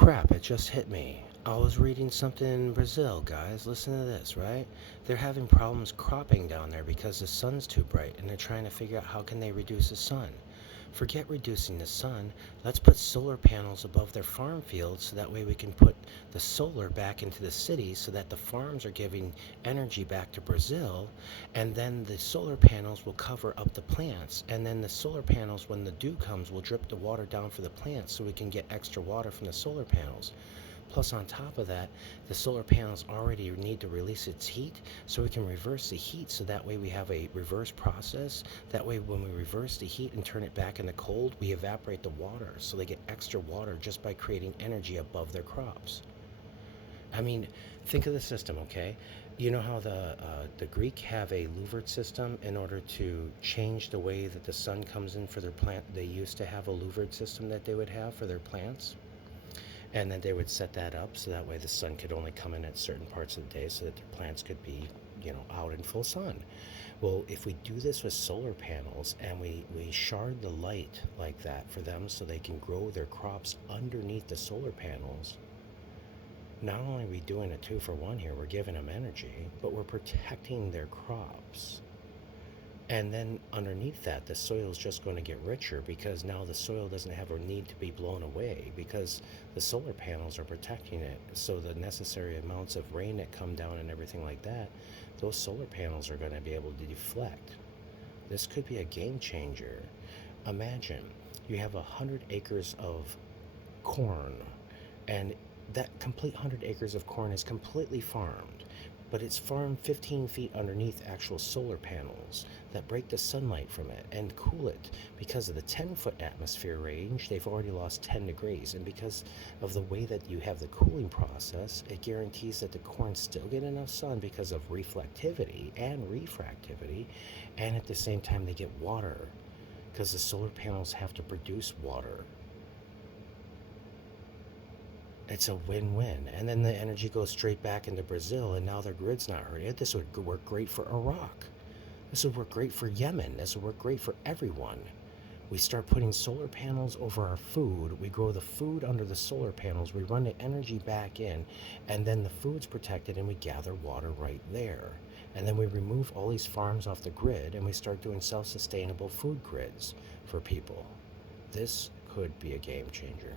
Crap, it just hit me. I was reading something in Brazil, guys. Listen to this, right? They're having problems cropping down there because the sun's too bright, and they're trying to figure out how can they reduce the sun. Forget reducing the sun. Let's put solar panels above their farm fields so that way we can put the solar back into the cities so that the farms are giving energy back to Brazil, and then the solar panels will cover up the plants, and then the solar panels, when the dew comes, will drip the water down for the plants so we can get extra water from the solar panels. Plus, on top of that, the solar panels already need to release its heat, so we can reverse the heat so that way we have a reverse process. That way, when we reverse the heat and turn it back into cold, we evaporate the water so they get extra water just by creating energy above their crops. I mean, think of the system, okay? You know how the Greek have a louvered system in order to change the way that the sun comes in for their plant. They used to have a louvered system that they would have for their plants, and then they would set that up so that way the sun could only come in at certain parts of the day so that their plants could be, out in full sun. Well, if we do this with solar panels and we shard the light like that for them so they can grow their crops underneath the solar panels, not only are we doing a two for one here, we're giving them energy, but we're protecting their crops. And then underneath that, the soil is just going to get richer because now the soil doesn't have a need to be blown away because the solar panels are protecting it. So the necessary amounts of rain that come down and everything like that, those solar panels are going to be able to deflect. This could be a game changer. Imagine you have 100 acres of corn, and that complete 100 acres of corn is completely farmed, but it's farmed 15 feet underneath actual solar panels that break the sunlight from it and cool it. Because of the 10-foot atmosphere range, they've already lost 10 degrees, and because of the way that you have the cooling process, it guarantees that the corn still get enough sun because of reflectivity and refractivity, and at the same time they get water because the solar panels have to produce water. It's a win-win. And then the energy goes straight back into Brazil, and now their grid's not hurting. This would work great for Iraq. This would work great for Yemen. This would work great for everyone. We start putting solar panels over our food. We grow the food under the solar panels. We run the energy back in, and then the food's protected, and we gather water right there. And then we remove all these farms off the grid, and we start doing self-sustainable food grids for people. This could be a game changer.